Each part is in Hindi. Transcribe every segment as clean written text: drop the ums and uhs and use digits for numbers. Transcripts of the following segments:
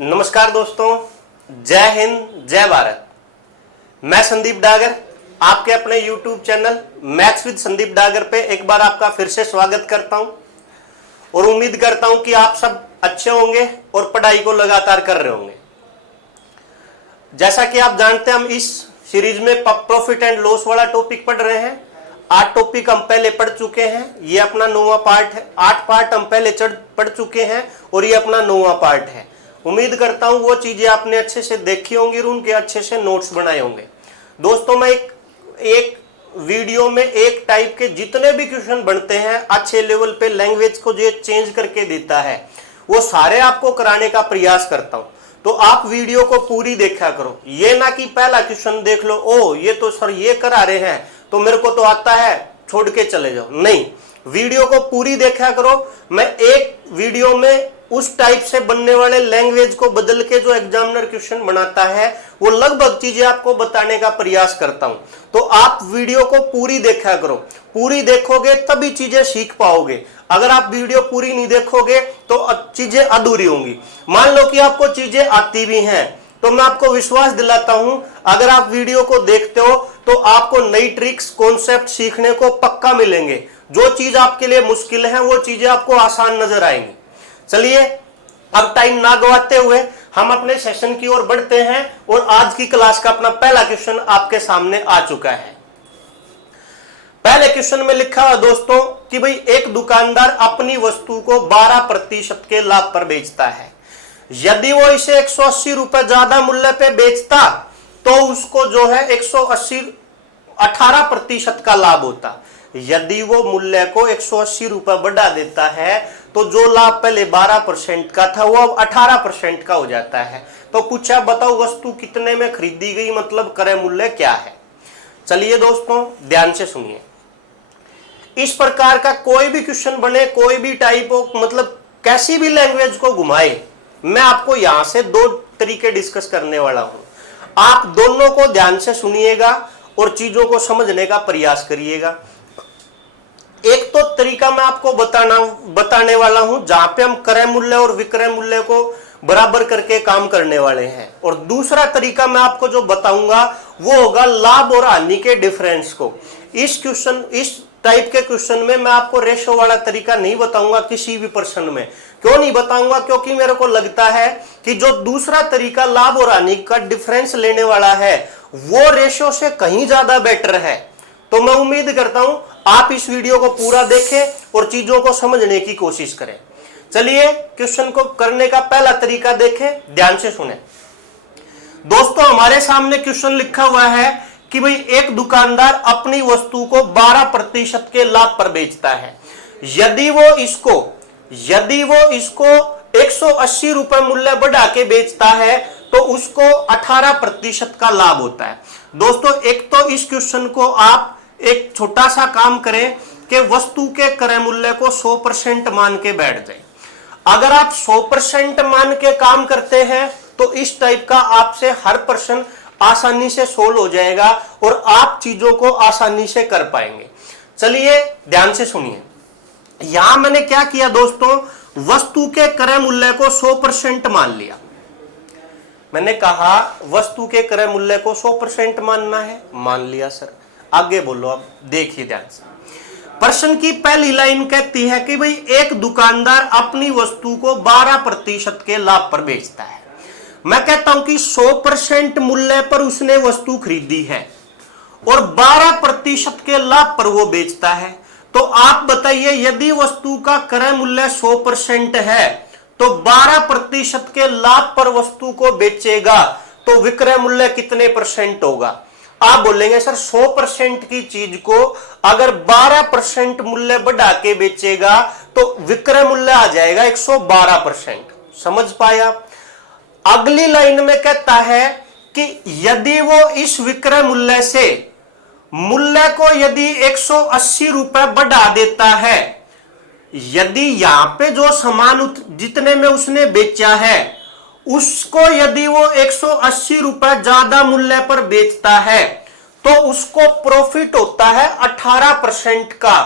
नमस्कार दोस्तों, जय हिंद, जय भारत। मैं संदीप डागर, आपके अपने YouTube channel maths with Sandeep Dagar पे एक बार आपका फिर से स्वागत करता हूं और उम्मीद करता हूं कि आप सब अच्छे होंगे और पढ़ाई को लगातार कर रहे होंगे। जैसा कि आप जानते हैं, हम इस सीरीज में प्रॉफिट एंड लॉस वाला टॉपिक पढ़ रहे हैं। 8 टॉपिक हम पहले पढ़ चुके हैं, ये अपना 9वां पार्ट है। 8 पार्ट हम पहले पढ़ चुके हैं और ये अपना 9वां पार्ट है। उम्मीद करता हूं वो चीजें आपने अच्छे से देखी होंगी और उनके अच्छे से नोट्स बनाए होंगे। दोस्तों, मैं एक वीडियो में एक टाइप के जितने भी क्वेश्चन बनते हैं अच्छे लेवल पे, लैंग्वेज को जो चेंज करके देता है, वो सारे आपको कराने का प्रयास करता हूं। तो आप वीडियो को पूरी देखा करो, ये ना कि पहला क्वेश्चन देख लो, ओ ये तो सर ये करा रहे हैं तो मेरे को तो आता है, छोड़ के चले जाओ। नहीं, वीडियो को पूरी देखा करो। मैं एक वीडियो में उस टाइप से बनने वाले लैंग्वेज को बदल के जो एग्जामिनर क्वेश्चन बनाता है, वो लगभग चीजें आपको बताने का प्रयास करता हूं। तो आप वीडियो को पूरी देखा करो, पूरी देखोगे तभी चीजें सीख पाओगे। अगर आप वीडियो पूरी नहीं देखोगे तो चीजें अधूरी होंगी। मान लो कि आपको चीजें आती भी हैं, तो मैं आपको विश्वास दिलाता हूं, अगर आप वीडियो को देखते हो तो आपको नई ट्रिक्स, कॉन्सेप्ट सीखने को पक्का मिलेंगे। जो चीज आपके लिए मुश्किल है वो चीजें आपको आसान नजर आएंगी। चलिए, अब टाइम ना गवाते हुए हम अपने सेशन की ओर बढ़ते हैं और आज की क्लास का अपना पहला क्वेश्चन आपके सामने आ चुका है। पहले क्वेश्चन में लिखा हुआ दोस्तों कि भाई एक दुकानदार अपनी वस्तु को 12% के लाभ पर बेचता है। यदि वो इसे 180 रुपए ज्यादा मूल्य पे बेचता तो उसको जो है 18% का लाभ होता। यदि वो मूल्य को 180 रुपए बढ़ा देता है तो जो लाभ पहले 12% का था वो अब 18% का हो जाता है। तो पूछा, बताओ वस्तु कितने में खरीदी गई, मतलब क्रय मूल्य क्या है। चलिए दोस्तों, ध्यान से सुनिए। इस प्रकार का कोई भी क्वेश्चन बने, कोई भी टाइप हो, मतलब कैसी भी लैंग्वेज को घुमाए, मैं आपको यहां से 2 तरीके डिस्कस करने वाला हूं। आप दोनों को ध्यान से सुनिएगा और चीजों को समझने का प्रयास करिएगा। एक तो तरीका मैं आपको बताने वाला हूं जहां पे हम क्रय मूल्य और विक्रय मूल्य को बराबर करके काम करने वाले हैं, और दूसरा तरीका मैं आपको जो बताऊंगा वो होगा लाभ और हानि के डिफरेंस को। इस टाइप के क्वेश्चन में मैं आपको रेशो वाला तरीका नहीं बताऊंगा किसी भी प्रश्न में। क्यों नहीं बताऊंगा? क्योंकि मेरे को लगता है कि जो दूसरा तरीका लाभ और हानि का डिफरेंस लेने वाला है वो रेशो से कहीं ज्यादा बेटर है। तो मैं उम्मीद करता हूं आप इस वीडियो को पूरा देखें और चीजों को समझने की कोशिश करें। चलिए, क्वेश्चन को करने का पहला तरीका देखें, ध्यान से सुने। दोस्तों, हमारे सामने क्वेश्चन लिखा हुआ है कि भाई एक दुकानदार अपनी वस्तु को 12% के लाभ पर बेचता है। यदि वो इसको 180 रुपए मूल्य बढ़ा के बेचता है तो उसको 18% का लाभ होता है। दोस्तों, एक तो इस क्वेश्चन को आप एक छोटा सा काम करें कि वस्तु के क्रय मूल्य को 100% मान के बैठ जाए। अगर आप 100% मान के काम करते हैं तो इस टाइप का आपसे हर प्रश्न आसानी से सोल्व हो जाएगा और आप चीजों को आसानी से कर पाएंगे। चलिए, ध्यान से सुनिए। यहां मैंने क्या किया दोस्तों, वस्तु के क्रय मूल्य को 100% मान लिया। मैंने कहा वस्तु के क्रय मूल्य को 100% मानना है, मान लिया सर। आगे बोलो, अब देखिए ध्यान से। प्रश्न की पहली लाइन कहती है कि भाई एक दुकानदार अपनी वस्तु को 12% के लाभ पर बेचता है। मैं कहता हूं कि 100% मूल्य पर उसने वस्तु खरीदी है और 12% के लाभ पर वो बेचता है। तो आप बताइए, यदि वस्तु का क्रय मूल्य 100% है तो 12% के लाभ पर वस्तु को बेचेगा तो विक्रय मूल्य कितने परसेंट होगा? आप बोलेंगे सर 100% की चीज को अगर 12% मूल्य बढ़ा के बेचेगा तो विक्रय मूल्य आ जाएगा 112%। समझ पाया? अगली लाइन में कहता है कि यदि वो इस विक्रय मूल्य से मूल्य को यदि 180 रुपए बढ़ा देता है, यदि यहां पे जो सामान जितने में उसने बेचा है उसको यदि वो 180 रुपए ज्यादा मूल्य पर बेचता है तो उसको प्रॉफिट होता है 18% का।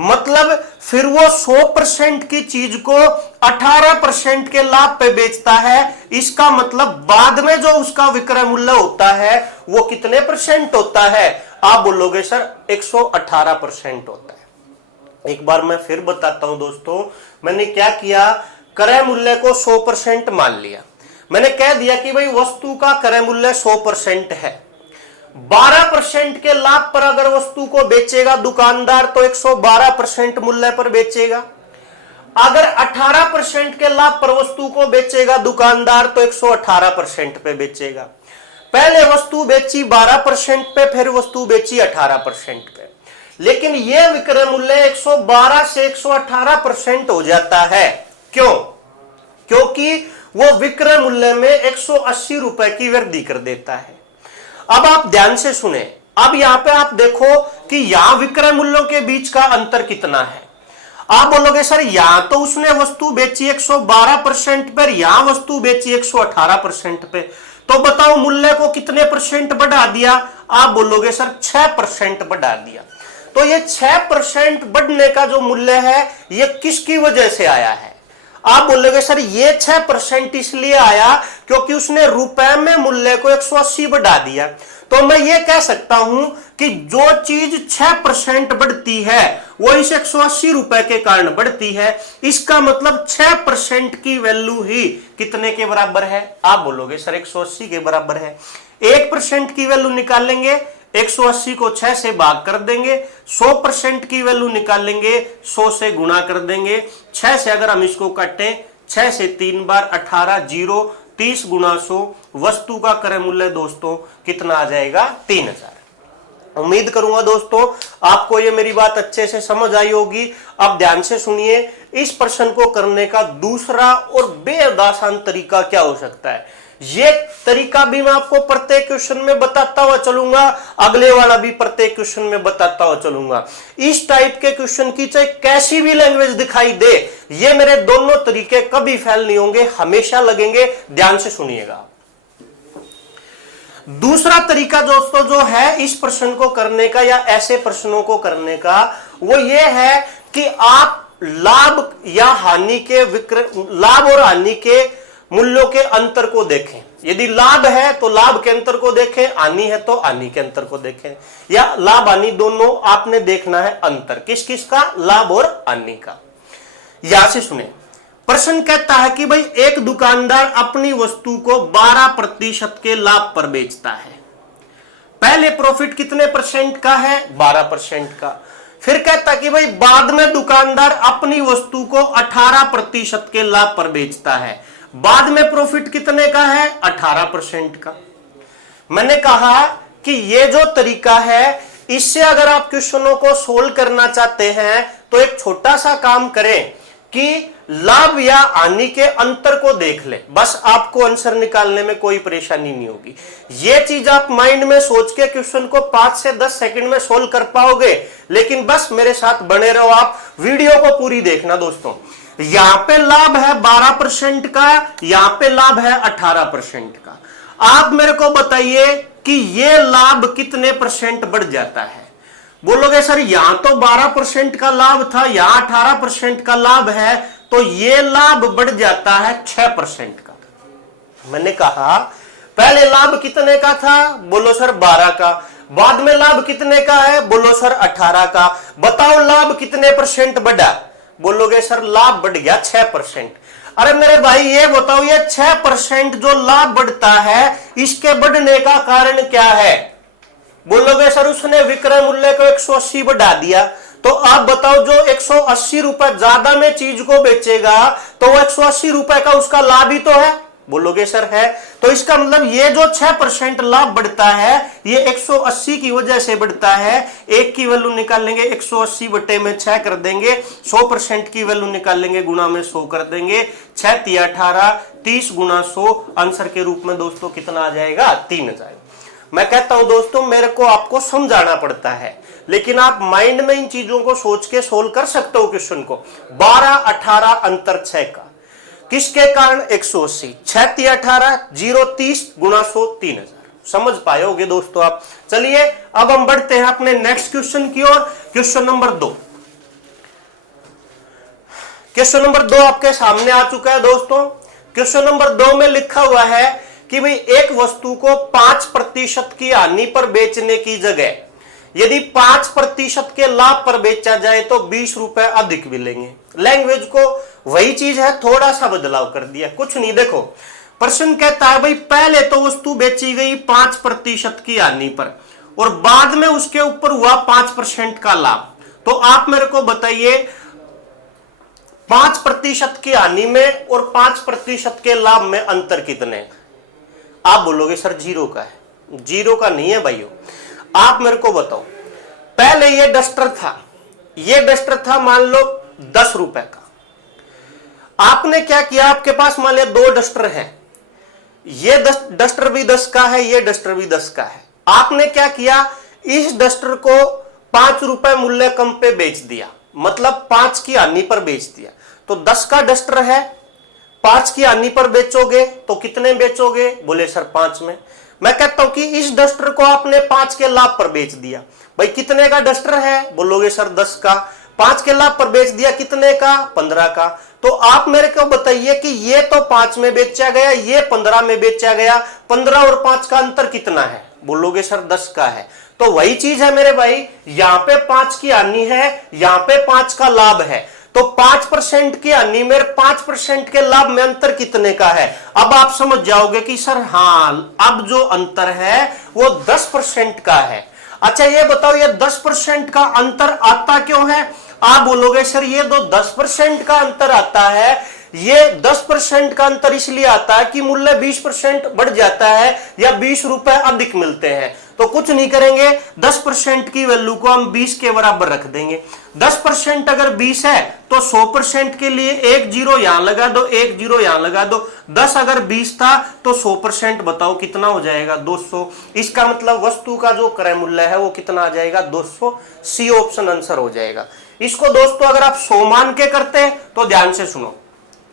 मतलब फिर वो 100% की चीज को 18% के लाभ पे बेचता है। इसका मतलब बाद में जो उसका विक्रय मूल्य होता है वो कितने परसेंट होता है? आप बोलोगे सर 118% होता है। एक बार मैं फिर बताता हूं दोस्तों, मैंने क्या किया, क्रय मूल्य को 100% मान लिया। मैंने कह दिया कि भाई वस्तु का क्रय मूल्य 100% है, 12% के लाभ पर अगर वस्तु को बेचेगा दुकानदार तो 112% मूल्य पर बेचेगा। अगर 18% के लाभ पर वस्तु को बेचेगा दुकानदार तो 118% पे बेचेगा। पहले वस्तु बेची 12% पे, फिर वस्तु बेची 18% पे, लेकिन यह विक्रय मूल्य 112 से 118% हो जाता है। क्यों? क्योंकि वो विक्रय मूल्य में 180 रुपए की वृद्धि कर देता है। अब आप ध्यान से सुने, अब यहां पे आप देखो कि यहां विक्रय मूल्यों के बीच का अंतर कितना है। आप बोलोगे सर यहां तो उसने वस्तु बेची 112% पर, यहां वस्तु बेची 118% पे, तो बताओ मूल्य को कितने परसेंट बढ़ा दिया? आप बोलोगे सर 6% बढ़ा दिया। तो ये 6% बढ़ने का जो मूल्य है ये किसकी वजह से आया है? आप बोलोगे सर ये 6% इसलिए आया क्योंकि उसने रुपए में मूल्य को 180 बढ़ा दिया। तो मैं ये कह सकता हूं कि जो चीज 6% बढ़ती है वो इस 180 रुपए के कारण बढ़ती है। इसका मतलब 6% की वैल्यू ही कितने के बराबर है? आप बोलोगे सर 180 के बराबर है। 1% की वैल्यू निकालेंगे, 180 को 6 से भाग कर देंगे, 100% की वैल्यू निकालेंगे, 100 से गुणा कर देंगे। 6 से अगर हम इसको काटें, 6 से 3 बार 18, 0, 30 गुणा 100, वस्तु का क्रय मूल्य दोस्तों कितना आ जाएगा? 3000। उम्मीद करूंगा दोस्तों आपको ये मेरी बात अच्छे से समझ आई होगी। अब ध्यान से सुनिए, इस प्रश्न को करने का दूसरा और बेहद आसान तरीका क्या हो सकता है, ये तरीका भी मैं आपको प्रत्येक क्वेश्चन में बताता हुआ चलूंगा, अगले वाला भी प्रत्येक क्वेश्चन में बताता हुआ चलूंगा। इस टाइप के क्वेश्चन की चाहे कैसी भी लैंग्वेज दिखाई दे, ये मेरे दोनों तरीके कभी फेल नहीं होंगे, हमेशा लगेंगे। ध्यान से सुनिएगा। दूसरा तरीका दोस्तों जो है इस प्रश्न को करने का या ऐसे प्रश्नों को करने का, वो ये है कि आप लाभ या हानि के लाभ और हानि के मूल्यों के अंतर को देखें। यदि लाभ है तो लाभ के अंतर को देखें, हानि है तो हानि के अंतर को देखें, या लाभ हानि दोनों आपने देखना है अंतर किस किस का, लाभ और हानि का। यहां से सुने, प्रश्न कहता है कि भाई एक दुकानदार अपनी वस्तु को 12% के लाभ पर बेचता है। पहले प्रॉफिट कितने परसेंट का है? 12% का। फिर कहता कि भाई बाद में दुकानदार अपनी वस्तु को 18% के लाभ पर बेचता है। बाद में प्रॉफिट कितने का है? 18% का। मैंने कहा कि ये जो तरीका है, इससे अगर आप क्वेश्चनों को सोल्व करना चाहते हैं तो एक छोटा सा काम करें कि लाभ या हानि के अंतर को देख ले, बस आपको आंसर निकालने में कोई परेशानी नहीं होगी। ये चीज आप माइंड में सोच के क्वेश्चन को 5 से 10 सेकंड में सोल्व कर पाओगे, लेकिन बस मेरे साथ बने रहो, आप वीडियो को पूरी देखना दोस्तों। यहां पे लाभ है 12% का, यहां पे लाभ है 18% का। आप मेरे को बताइए कि ये लाभ कितने परसेंट बढ़ जाता है? बोलोगे सर यहां तो 12% का लाभ था, यहां 18% का लाभ है, तो ये लाभ बढ़ जाता है 6% का। मैंने कहा पहले लाभ कितने का था? बोलो सर 12 का। बाद में लाभ कितने का है? बोलो सर 18 का। बताओ लाभ कितने परसेंट बढ़ा? बोलोगे सर लाभ बढ़ गया 6%। अरे मेरे भाई ये बताओ, ये 6% जो लाभ बढ़ता है इसके बढ़ने का कारण क्या है? बोलोगे सर उसने विक्रय मूल्य को 180 बढ़ा दिया। तो आप बताओ जो 180 रुपए ज्यादा में चीज को बेचेगा तो वो 180 रुपए का उसका लाभ ही तो है। बोलोगे सर है। तो इसका मतलब ये जो 6% लाभ बढ़ता है ये 180 की वजह से बढ़ता है। एक की वैल्यू निकालेंगे 180 बटे में 6 कर देंगे, 100% की वैल्यू निकालेंगे गुणा में 100 कर देंगे, 6 × 18, 30 गुणा 100, आंसर के रूप में दोस्तों कितना आ जाएगा? 3000। मैं कहता हूं दोस्तों मेरे को आपको समझाना पड़ता है, लेकिन आप माइंड में इन चीजों को सोच के सोल्व कर सकते हो क्वेश्चन को। 12, 18 अंतर 6 का, किसके कारण? 180, 6 × 18, 0, 30 गुणा 100, 3000। समझ पाए होगे दोस्तों आप। चलिए अब हम बढ़ते हैं अपने नेक्स्ट क्वेश्चन की ओर। Question number 2। क्वेश्चन नंबर 2 आपके सामने आ चुका है दोस्तों। क्वेश्चन नंबर 2 में लिखा हुआ है कि भाई एक वस्तु को 5% की हानि पर बेचने की जगह यदि 5% के लाभ पर बेचा जाए तो 20 रुपए अधिक मिलेंगे। लैंग्वेज को वही चीज है, थोड़ा सा बदलाव कर दिया, कुछ नहीं। देखो प्रश्न कहता है भाई पहले तो वस्तु बेची गई 5% की हानि पर और बाद में उसके ऊपर हुआ 5% का लाभ। तो आप मेरे को बताइए 5% की हानि में और 5% के लाभ में अंतर कितने? आप बोलोगे सर 0 का है। 0 का नहीं है भाइयों। आप मेरे को बताओ, पहले ये डस्टर था मान लो 10 रुपए का। आपने क्या किया, आपके पास मान लिया 2 डस्टर है, ये डस्टर भी 10 का है, ये डस्टर भी 10 का है। आपने क्या किया, इस डस्टर को 5 रुपए मूल्य कम पे बेच दिया, मतलब 5 की हानि पर बेच दिया। तो 10 का डस्टर है, 5 की हानि पर बेचोगे तो कितने बेचोगे? बोले सर 5 में। मैं कहता हूं कि इस डस्टर को आपने 5 के लाभ पर बेच दिया। भाई कितने का डस्टर है? बोलोगे सर 10 का। 5 के लाभ पर बेच दिया, कितने का? 15 का। तो आप मेरे को बताइए कि ये तो 5 में बेचा गया, ये 15 में बेचा गया, 15 और 5 का अंतर कितना है? बोलोगे सर 10 का है। तो वही चीज है मेरे भाई, यहां पे 5 की हानि है, यहां पे 5 का लाभ है। तो 5% की हानि में 5% के लाभ में अंतर कितने का है? अब आप समझ जाओगे कि सर हां, अब जो अंतर है वो 10% का है। अच्छा ये बताओ, ये 10% का अंतर आता क्यों है? आप बोलोगे सर ये तो 10% का अंतर आता है, ये 10% का अंतर इसलिए आता है कि मूल्य 20% बढ़ जाता है या 20 रुपए अधिक मिलते हैं। तो कुछ नहीं करेंगे, 10% की वैल्यू को हम 20 के बराबर रख देंगे। 10% अगर 20 है तो 100% के लिए एक जीरो यहां लगा दो, एक जीरो यहां लगा दो। 10 अगर 20 था तो 100% बताओ कितना हो जाएगा? 200। इसका मतलब वस्तु का जो क्रय मूल्य है वो कितना आ जाएगा? 200। सी ऑप्शन आंसर हो जाएगा। इसको दोस्तों अगर आप 100 मान के करते तो ध्यान से सुनो,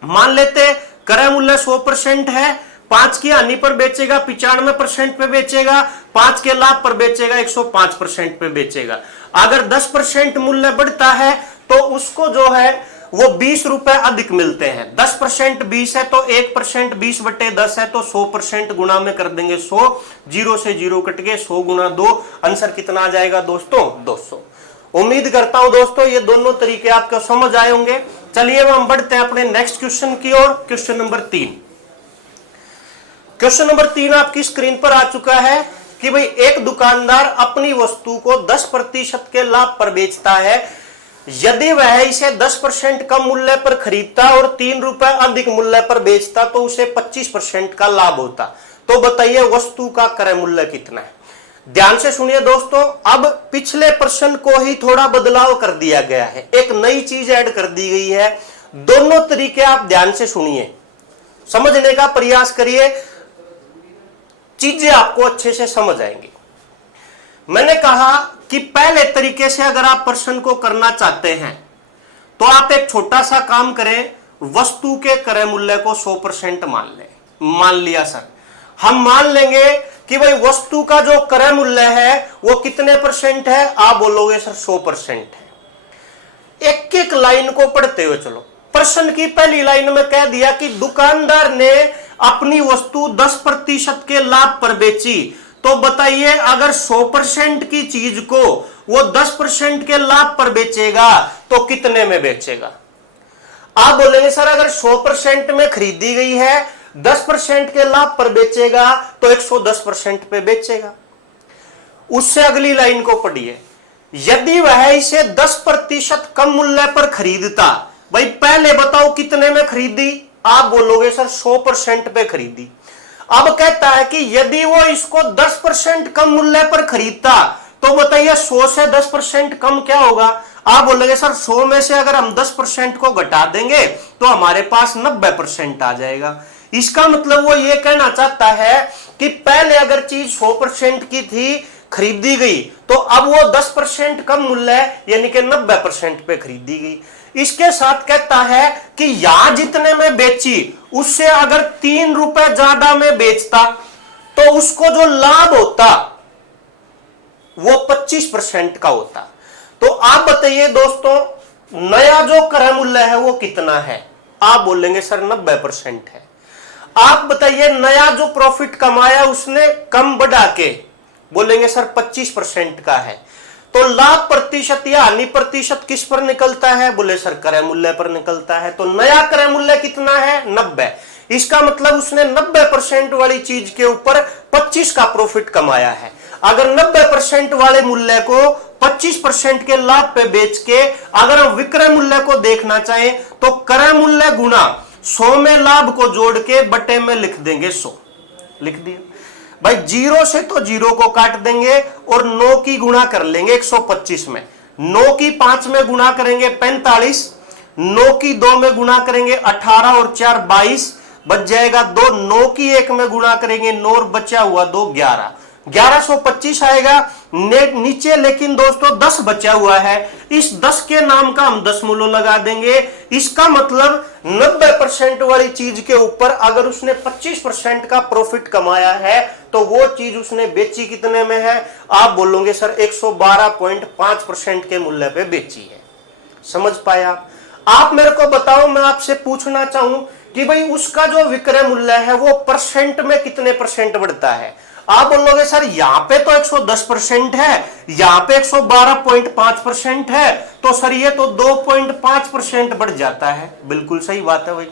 मान लेते क्रय मूल्य 100% है, 5 की हानि पर बेचेगा 95% पे बेचेगा, 5 के लाभ पर बेचेगा 105% पे बेचेगा। अगर 10% मूल्य बढ़ता है तो उसको जो है वो 20 रुपए अधिक मिलते हैं। 10% 20 है तो 1% 20/10 है तो 100% गुणा में कर देंगे 100, 0 से 0 कट गए, 100 गुणा 2, आंसर कितना आ जाएगा दोस्तों? 200। उम्मीद करता हूं दोस्तों ये दोनों तरीके आपको समझ आए होंगे। चलिए हम बढ़ते हैं अपने नेक्स्ट क्वेश्चन की ओर। Question number 3। क्वेश्चन नंबर 3 आपकी स्क्रीन पर आ चुका है कि भाई एक दुकानदार अपनी वस्तु को 10% के लाभ पर बेचता है। यदि वह इसे 10% कम मूल्य पर खरीदता और 3 रुपए अधिक मूल्य पर बेचता तो उसे 25% का लाभ होता। तो बताइए वस्तु का क्रय मूल्य कितना है? ध्यान से सुनिए दोस्तों, अब पिछले प्रश्न को ही थोड़ा बदलाव कर दिया गया है, एक नई चीज ऐड कर दी गई है। दोनों तरीके आप ध्यान से सुनिए, समझने का प्रयास करिए, चीजें आपको अच्छे से समझ आएंगी। मैंने कहा कि पहले तरीके से अगर आप प्रश्न को करना चाहते हैं तो आप एक छोटा सा काम करें, वस्तु के क्रय मूल्य को 100% मान लें। मान लिया सर, हम मान लेंगे कि भाई वस्तु का जो क्रय मूल्य है वो कितने % है? आप बोलोगे सर 100% है। एक एक लाइन को पढ़ते हुए चलो। प्रश्न की पहली लाइन में कह दिया कि दुकानदार ने अपनी वस्तु 10% के लाभ पर बेची। तो बताइए अगर 100% की चीज को वो 10% के लाभ पर बेचेगा तो कितने में बेचेगा? आप बोलेंगे सर अगर 100% में खरीदी गई है, 10% के लाभ पर बेचेगा तो 110% पे बेचेगा। उससे अगली लाइन को पढ़िए, यदि वह इसे 10% कम मूल्य पर खरीदता। भाई पहले बताओ कितने में खरीदी? आप बोलोगे सर 100% पे खरीदी। अब कहता है कि यदि वो इसको 10% कम मूल्य पर खरीदता तो बताइए 100 से 10% कम क्या होगा? आप बोलोगे सर 100 में से अगर हम 10% को घटा देंगे तो हमारे पास 90% आ जाएगा। इसका मतलब वो ये कहना चाहता है कि पहले अगर चीज 100% की थी, खरीदी गई, तो अब वो 10% कम मूल्य यानी कि 90% पे खरीदी गई। इसके साथ कहता है कि यहां जितने में बेची उससे अगर 3 रुपए ज्यादा में बेचता तो उसको जो लाभ होता वो 25% का होता। तो आप बताइए दोस्तों नया जो क्रय मूल्य है वो कितना है? आप बोलेंगे सर 90% है। आप बताइए नया जो प्रॉफिट कमाया उसने कम बढ़ा के, बोलेंगे सर 25% का है। तो लाभ प्रतिशत या हानि प्रतिशत किस पर निकलता है? बोले सर क्रय मूल्य पर निकलता है। तो नया क्रय मूल्य कितना है? 90। इसका मतलब उसने 90% वाली चीज के ऊपर 25 का प्रॉफिट कमाया है। अगर 90% वाले मूल्य को 25% के लाभ पे बेच के अगर हम विक्रय मूल्य को देखना चाहें तो क्रय मूल्य गुना 100 में लाभ को जोड़ के बटे में लिख देंगे 100। लिख दिया भाई। 0 से तो 0 को काट देंगे और 9 की गुणा कर लेंगे 125 में। 9 की 5 में गुणा करेंगे 45, 9 की 2 में गुणा करेंगे 18 और 4 22, बच जाएगा 2। 9 की 1 में गुणा करेंगे 9 और बचा हुआ 2 11, 1125 आएगा नीचे। लेकिन दोस्तों 10 बचा हुआ है, इस 10 के नाम का हम दशमलव लगा देंगे। इसका मतलब 90% वाली चीज के ऊपर अगर उसने 25% का प्रॉफिट कमाया है तो वो चीज उसने बेची कितने में है? आप बोलोगे सर 112.5% के मूल्य पे बेची है। समझ पाया आप मेरे को बताओ, मैं आपसे पूछना चाहूं कि भाई उसका जो विक्रय मूल्य है वो परसेंट में कितने परसेंट बढ़ता है? आप बोलोगे सर यहां पे तो 110% है, यहां पे 112.5% है, तो सर ये तो 2.5% बढ़ जाता है। बिल्कुल सही बात है भाई।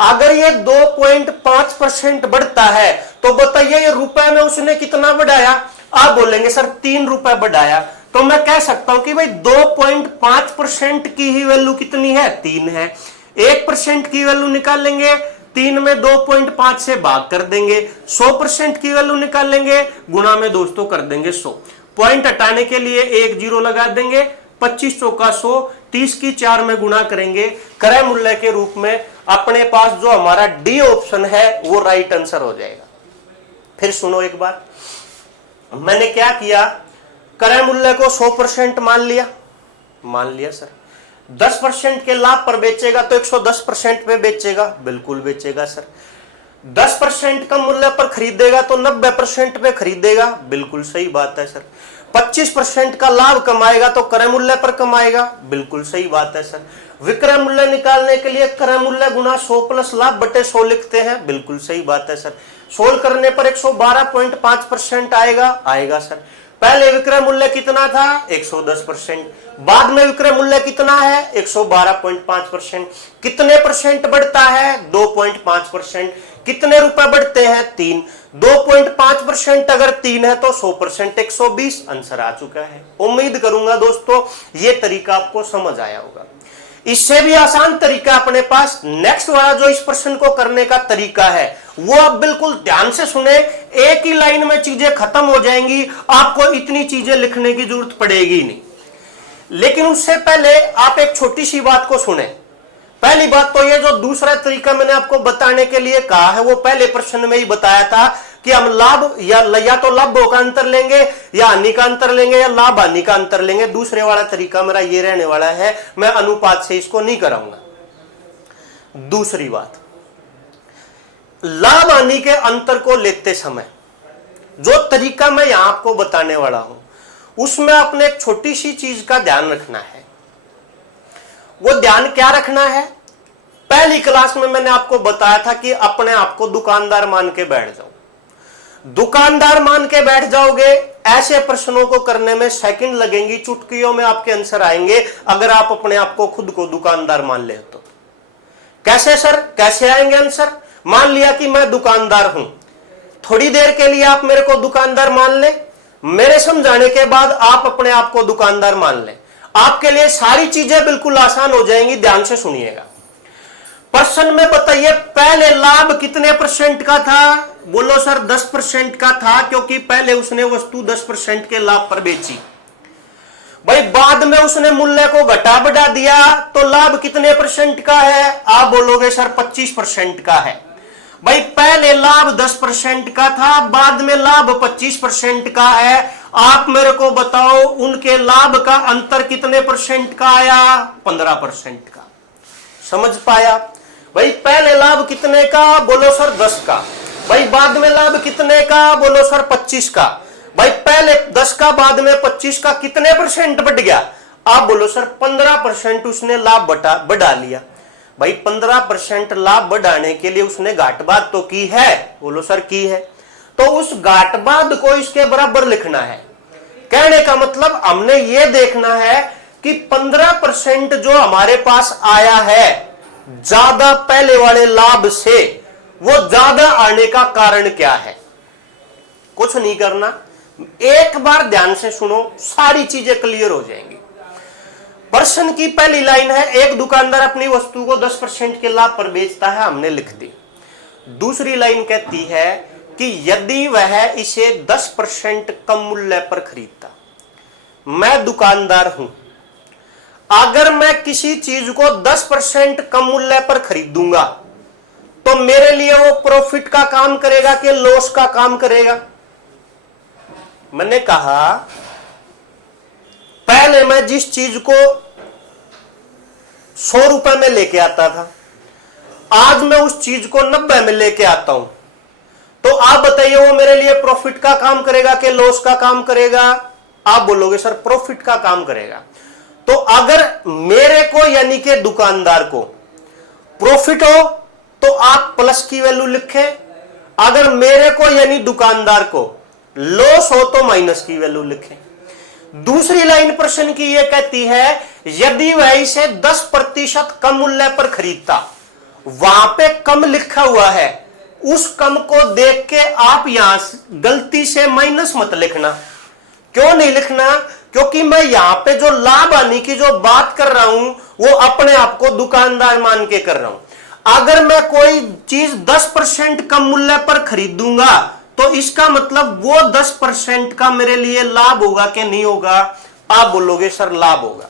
अगर ये 2.5% बढ़ता है तो बताइए ये रुपए में उसने कितना बढ़ाया? आप बोलेंगे सर 3 रुपए बढ़ाया। तो मैं कह सकता हूं कि भाई 2.5% की ही वैल्यू कितनी है? 3 है। 1% की वैल्यू निकालेंगे, 3 में 2.5 से भाग कर देंगे, 100% की वैल्यू निकालेंगे, गुणा में दोस्तों कर देंगे 100। पॉइंट हटाने के लिए 1 0 लगा देंगे, 25 चौका 100, 30 की 4 में गुणा करेंगे क्रय मूल्य के रूप में। अपने पास जो हमारा डी ऑप्शन है वो राइट आंसर हो जाएगा। फिर सुनो एक बार, मैंने क्या किया, क्रय मूल्य को 100% मान लिया सर। 10% के लाभ पर बेचेगा तो 110% पे बेचेगा, बिल्कुल बेचेगा सर। 10% कम मूल्य पर खरीदेगा तो 90% पे खरीदेगा, बिल्कुल सही बात है सर। 25% का लाभ कमाएगा तो क्रय मूल्य पर कमाएगा, बिल्कुल सही बात है सर। विक्रय मूल्य निकालने के लिए क्रय मूल्य गुना 100 प्लस लाभ बटे 100 लिखते हैं, बिल्कुल सही बात है सर। सोल्व करने पर 112.5% आएगा सर। पहले विक्रय मूल्य कितना था? 110%। बाद में विक्रय मूल्य कितना है? 112.5%। कितने परसेंट बढ़ता है? 2.5%। कितने रुपए बढ़ते हैं? 3। 2.5% अगर 3 है तो 100% 120। आंसर आ चुका है। उम्मीद करूंगा दोस्तों ये तरीका आपको समझ आया होगा। इससे भी आसान तरीका अपने पास नेक्स्ट वाला जो इस प्रश्न को करने का तरीका है वो आप बिल्कुल ध्यान से सुने। एक ही लाइन में चीजें खत्म हो जाएंगी, आपको इतनी चीजें लिखने की जरूरत पड़ेगी नहीं। लेकिन उससे पहले आप एक छोटी सी बात को सुने। पहली बात तो ये जो दूसरा तरीका मैंने आपको बताने के लिए कहा है वो पहले प्रश्न में ही बताया था कि हम लाभ या तो लाभों का अंतर लेंगे या हानि का अंतर लेंगे या लाभ हानि का अंतर लेंगे। दूसरे वाला तरीका मेरा ये रहने वाला है, मैं अनुपात से इसको नहीं कराऊंगा। दूसरी बात, लाभ हानि के अंतर को लेते समय जो तरीका मैं यहां आपको बताने वाला हूं उसमें अपने एक छोटी सी चीज का ध्यान रखना है। वो ध्यान क्या रखना है? पहली क्लास में मैंने आपको बताया था कि अपने आप को दुकानदार मान के बैठ जाओ। दुकानदार मान के बैठ जाओगे, ऐसे प्रश्नों को करने में सेकंड लगेंगी, चुटकियों में आपके आंसर आएंगे अगर आप अपने आप को खुद को दुकानदार मान ले तो। कैसे सर, कैसे आएंगे आंसर? मान लिया कि मैं दुकानदार हूं, थोड़ी देर के लिए आप मेरे को दुकानदार मान ले, मेरे समझाने के बाद आप अपने आप को दुकानदार मान ले, आपके लिए सारी चीजें बिल्कुल आसान हो जाएंगी। ध्यान से सुनिएगा। प्रश्न में बताइए पहले लाभ कितने परसेंट का था? बोलो सर 10% का था, क्योंकि पहले उसने वस्तु 10% के लाभ पर बेची। भाई बाद में उसने मूल्य को घटा बढ़ा दिया तो लाभ कितने परसेंट का है? आप बोलोगे सर 25% का है। भाई पहले लाभ 10% का था, बाद में लाभ 25% का है। आप मेरे को बताओ उनके लाभ का अंतर कितने परसेंट का आया? 15% का। समझ पाया? भाई पहले लाभ कितने का? बोलो सर 10 का। भाई बाद में लाभ कितने का? बोलो सर 25 का। भाई पहले 10 का बाद में 25 का, कितने परसेंट बढ़ गया? आप बोलो सर 15% उसने लाभ बढ़ा लिया। भाई 15% लाभ बढ़ाने के लिए उसने घाटबाद तो की है, बोलो सर की है, तो उस घाटबाद को इसके बराबर लिखना है। कहने का मतलब हमने ये देखना है कि 15% जो हमारे पास आया है ज्यादा पहले वाले लाभ से, वो ज्यादा आने का कारण क्या है। कुछ नहीं करना, एक बार ध्यान से सुनो, सारी चीजें क्लियर हो जाएंगी। प्रश्न की पहली लाइन है, एक दुकानदार अपनी वस्तु को 10% के लाभ पर बेचता है, हमने लिख दी। दूसरी लाइन कहती है कि यदि वह इसे 10% कम मूल्य पर खरीदता, मैं दुकानदार हूं, अगर मैं किसी चीज को 10% कम मूल्य पर खरीदूंगा तो मेरे लिए वो प्रॉफिट का काम करेगा कि लॉस का काम करेगा। मैंने कहा पहले मैं जिस चीज को 100 रुपए में लेके आता था, आज मैं उस चीज को 90 में लेके आता हूं, तो आप बताइए वो मेरे लिए प्रॉफिट का काम करेगा कि लॉस का काम करेगा। आप बोलोगे सर प्रॉफिट का काम करेगा। तो अगर मेरे को यानी कि दुकानदार को प्रॉफिट हो तो आप प्लस की वैल्यू लिखें, अगर मेरे को यानी दुकानदार को लॉस हो तो माइनस की वैल्यू लिखें। दूसरी लाइन प्रश्न की यह कहती है यदि वह इसे 10% कम मूल्य पर खरीदता, वहां पे कम लिखा हुआ है, उस कम को देख के आप यहां गलती से माइनस मत लिखना। क्यों नहीं लिखना? क्योंकि मैं यहां पे जो लाभ आने की जो बात कर रहा हूं वो अपने आप को दुकानदार मान के कर रहा हूं। अगर मैं कोई चीज 10% कम मूल्य पर खरीदूंगा तो इसका मतलब वो 10% का मेरे लिए लाभ होगा कि नहीं होगा? आप बोलोगे सर लाभ होगा।